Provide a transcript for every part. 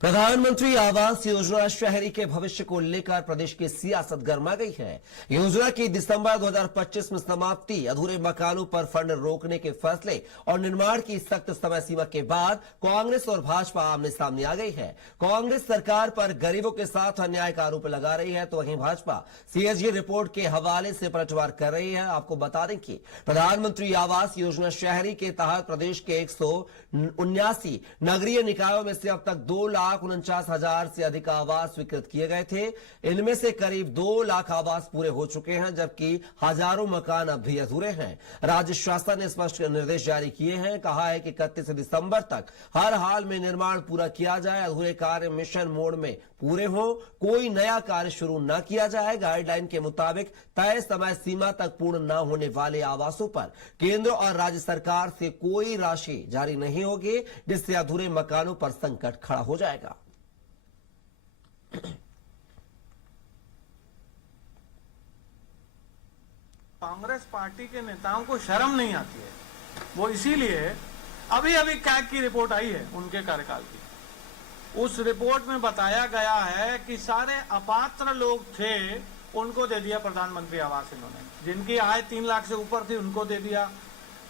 प्रधानमंत्री आवास योजना शहरी के भविष्य को लेकर प्रदेश की सियासत गर्मा गई है। योजना की दिसंबर 2025 में समाप्ति, अधूरे मकानों पर फंड रोकने के फैसले और निर्माण की सख्त समय सीमा के बाद कांग्रेस और भाजपा आमने सामने आ गई है। कांग्रेस सरकार पर गरीबों के साथ अन्याय का आरोप लगा रही है, तो वहीं भाजपा सीएजी रिपोर्ट के हवाले से पलटवार कर रही है। आपको बता दें कि प्रधानमंत्री आवास योजना शहरी के तहत प्रदेश के 179 नगरीय निकायों में से अब तक 2,49,000 से अधिक आवास स्वीकृत किए गए थे। इनमें से करीब 2 लाख आवास पूरे हो चुके हैं, जबकि हजारों मकान अब भी अधूरे हैं। राज्य शासन ने स्पष्ट निर्देश जारी किए हैं, कहा है कि 31 दिसंबर तक हर हाल में निर्माण पूरा किया जाए, अधूरे कार्य मिशन मोड में पूरे हो, कोई नया कार्य शुरू न किया जाए। गाइडलाइन के मुताबिक तय समय सीमा तक पूर्ण न होने वाले आवासों पर केंद्र और राज्य सरकार से कोई राशि जारी नहीं होगी, जिससे अधूरे मकानों पर संकट खड़ा हो जाएगा। कांग्रेस पार्टी के नेताओं को शर्म नहीं आती है। वो इसीलिए अभी कैग की रिपोर्ट आई है उनके कार्यकाल की। उस रिपोर्ट में बताया गया है कि सारे अपात्र लोग थे, उनको दे दिया प्रधानमंत्री आवास। इन्होंने जिनकी आय 3 लाख से ऊपर थी उनको दे दिया,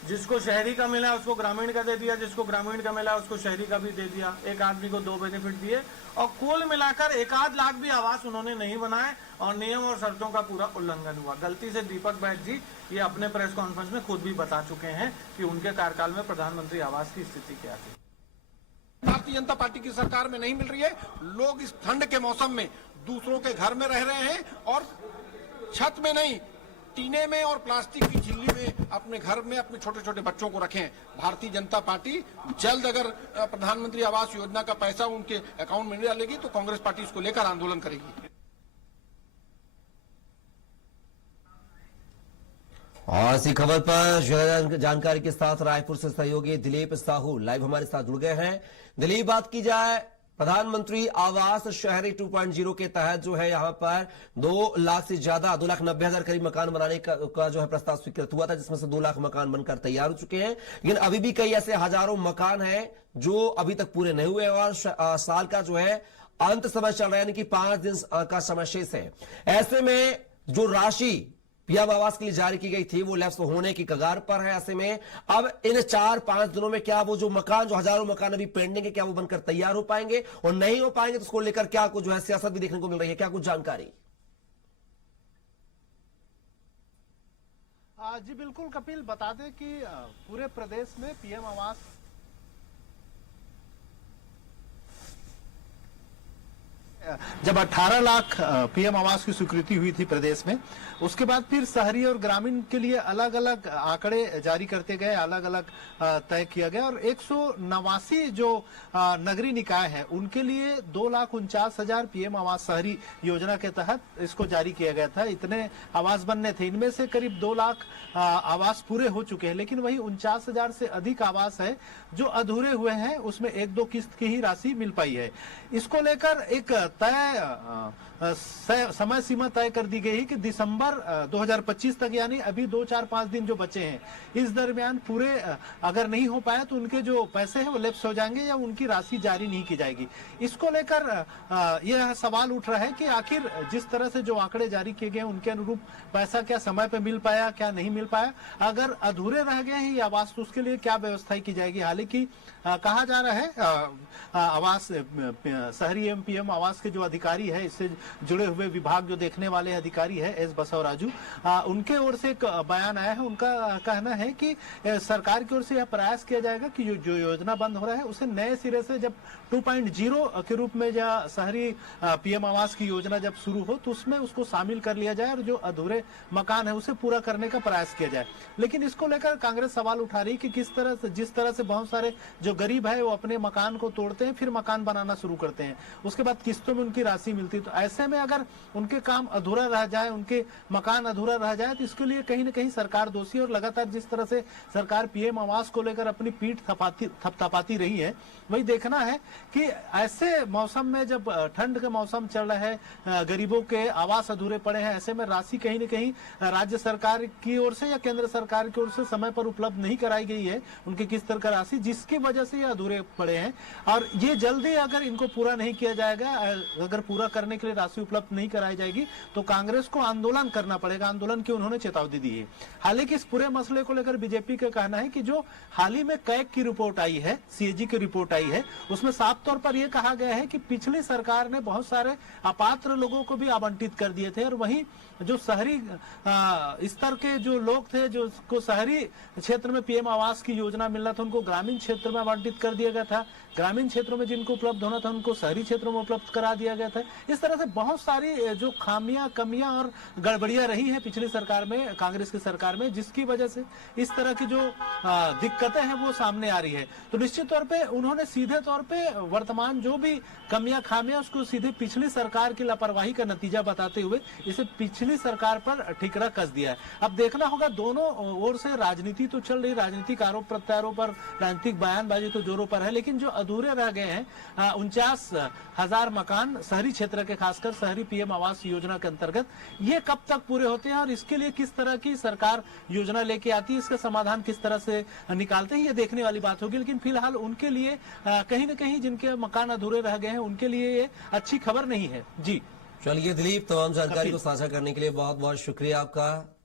जिसको शहरी का मिला उसको ग्रामीण का दे दिया, जिसको ग्रामीण का मिला उसको शहरी का भी दे दिया। एक आदमी को 2 बेनिफिट दिए और कुल मिलाकर 1 लाख भी आवास उन्होंने नहीं बनाए और नियम और शर्तों का पूरा उल्लंघन हुआ। गलती से दीपक बैठ जी ये अपने प्रेस कॉन्फ्रेंस में खुद भी बता चुके हैं कि उनके कार्यकाल में प्रधानमंत्री आवास की स्थिति क्या थी। भारतीय जनता पार्टी की सरकार में नहीं मिल रही है। लोग इस ठंड के मौसम में दूसरों के घर में रह रहे हैं और छत में नहीं, टीने में और प्लास्टिक की झिल्ली में अपने घर में अपने छोटे छोटे बच्चों को रखें। भारतीय जनता पार्टी जल्द अगर प्रधानमंत्री आवास योजना का पैसा उनके अकाउंट में नहीं डालेगी तो कांग्रेस पार्टी इसको लेकर आंदोलन करेगी। और इसी खबर पर ज्यादा जानकारी के साथ रायपुर से सहयोगी दिलीप साहू लाइव हमारे साथ जुड़ गए हैं। दिलीप, बात की जाए प्रधानमंत्री आवास शहरी 2.0 के तहत जो है यहां पर 2 लाख से ज्यादा 2,90,000 करीब मकान बनाने का जो है प्रस्ताव स्वीकृत हुआ था, जिसमें से 2 लाख मकान बनकर तैयार हो चुके हैं। लेकिन अभी भी कई ऐसे हजारों मकान हैं जो अभी तक पूरे नहीं हुए और साल का जो है अंत समय चल रहा है, यानी कि 5 दिन का समय शेष है। ऐसे में जो राशि पीएम आवास के लिए जारी की गई थी वो लैप्स होने की कगार पर है। ऐसे में अब इन 4-5 दिनों में क्या वो जो मकान, जो हजारों मकान अभी पेंडिंग है, क्या वो बनकर तैयार हो पाएंगे और नहीं हो पाएंगे तो उसको लेकर क्या कुछ जो है सियासत भी देखने को मिल रही है, क्या कुछ जानकारी? जी बिल्कुल कपिल, बता दें कि पूरे प्रदेश में पीएम आवास जब 18 लाख पीएम आवास की स्वीकृति हुई थी प्रदेश में, उसके बाद फिर शहरी और ग्रामीण के लिए अलग अलग आंकड़े जारी करते गए, अलग अलग तय किया गया और 189 जो नगरीय निकाय है उनके लिए 2,49,000 पीएम आवास शहरी योजना के तहत इसको जारी किया गया था। इतने आवास बनने थे, इनमें से करीब 2 लाख आवास पूरे हो चुके हैं, लेकिन वही 49,000 से अधिक आवास है जो अधूरे हुए हैं। उसमें 1-2 किस्त की ही राशि मिल पाई है। इसको लेकर एक तय समय सीमा तय कर दी गई है कि दिसंबर 2025 तक, यानी अभी 2-4-5 दिन जो बचे हैं, इस दरमियान पूरे अगर नहीं हो पाया तो उनके जो पैसे हैं वो लैप्स हो जाएंगे या उनकी राशि जारी नहीं की जाएगी। इसको लेकर यह सवाल उठ रहा है कि आखिर जिस तरह से जो आंकड़े जारी किए गए उनके अनुरूप पैसा क्या समय पे मिल पाया, क्या नहीं मिल पाया, अगर अधूरे रह गए हैं ये आवास तो उसके लिए क्या व्यवस्था की जाएगी। हालांकि कहा जा रहा है आवास शहरी एवं पीएम आवास के जो अधिकारी है, इससे जुड़े हुए विभाग जो देखने वाले अधिकारी है एस बसवराजू, उनके ओर से एक बयान आया है। उनका कहना है कि सरकार की ओर से यह प्रयास किया जाएगा कि जो योजना बंद हो रहा है उसे नए सिरे से जब 2.0 के रूप में या शहरी पीएम आवास की योजना जब शुरू हो तो उसमें उसको शामिल कर लिया जाए और जो अधूरे मकान है उसे पूरा करने का प्रयास किया जाए। लेकिन इसको लेकर कांग्रेस सवाल उठा रही कि किस तरह से, जिस तरह से बहुत सारे जो गरीब है वो अपने मकान को तोड़ते हैं, फिर मकान बनाना शुरू करते हैं, उसके बाद किस्तों में उनकी राशि मिलती। तो ऐसे में अगर उनके काम अधूरा रह जाए, उनके मकान अधूरा रह जाए, तो इसके लिए कहीं ना कहीं सरकार दोषी। और लगातार जिस तरह से सरकार पीएम आवास को लेकर अपनी पीठ थपथपाती रही है, वही देखना है कि ऐसे मौसम में, जब ठंड का मौसम चल रहा है, गरीबों के आवास अधूरे पड़े हैं, ऐसे में राशि कहीं न कहीं राज्य सरकार की ओर से या केंद्र सरकार की ओर से समय पर उपलब्ध नहीं कराई गई है उनकी किस्त का राशि, जिसकी वजह से ये अधूरे पड़े हैं। और ये जल्दी अगर इनको पूरा नहीं किया जाएगा, अगर पूरा करने के लिए राशि उपलब्ध नहीं कराई जाएगी, तो कांग्रेस को आंदोलन करना पड़ेगा। आंदोलन की उन्होंने चेतावनी दी है। हालांकि इस पूरे मसले को लेकर बीजेपी का कहना है कि जो हाल ही में कैग की रिपोर्ट आई है, सीएजी की रिपोर्ट आई है, उसमें साफ तौर पर यह कहा गया है कि पिछली सरकार ने बहुत सारे अपात्र लोगों को भी आवंटित कर दिए थे, और वहीं जो शहरी स्तर के जो लोग थे, जो को शहरी क्षेत्र में पीएम आवास की योजना मिलना था, उनको ग्रामीण क्षेत्र में आवंटित कर दिया गया था। ग्रामीण क्षेत्रों में जिनको उपलब्ध होना था, उनको शहरी क्षेत्रों में उपलब्ध करा दिया गया था। इस तरह से बहुत सारी जो खामियां, कमियां और गड़बड़ियां रही हैं पिछली सरकार में, कांग्रेस की सरकार में, जिसकी वजह से इस तरह की जो दिक्कतें हैं वो सामने आ रही है। तो निश्चित तौर पे उन्होंने सीधे तौर पे वर्तमान जो भी कमियां, खामियां, उसको सीधे पिछली सरकार की लापरवाही का नतीजा बताते हुए इसे पिछली सरकार पर ठिकरा कस दिया है। अब देखना होगा, दोनों ओर से राजनीति तो चल रही, राजनीतिक आरोप प्रत्यारोप पर, राजनीतिक बयानबाजी तो जोरों पर है, लेकिन जो अधूरे रह गए हैं 49,000 मकान शहरी क्षेत्र के, खासकर शहरी पीएम आवास योजना के अंतर्गत, ये कब तक पूरे होते हैं और इसके लिए किस तरह की सरकार योजना लेके आती है, इसका समाधान किस तरह से निकालते हैं, ये देखने वाली बात होगी। लेकिन फिलहाल उनके लिए कहीं न कहीं जिनके मकान अधूरे रह गए हैं, उनके लिए ये अच्छी खबर नहीं है। जी चलिए दिलीप, तमाम जानकारी को साझा करने के लिए बहुत बहुत शुक्रिया आपका।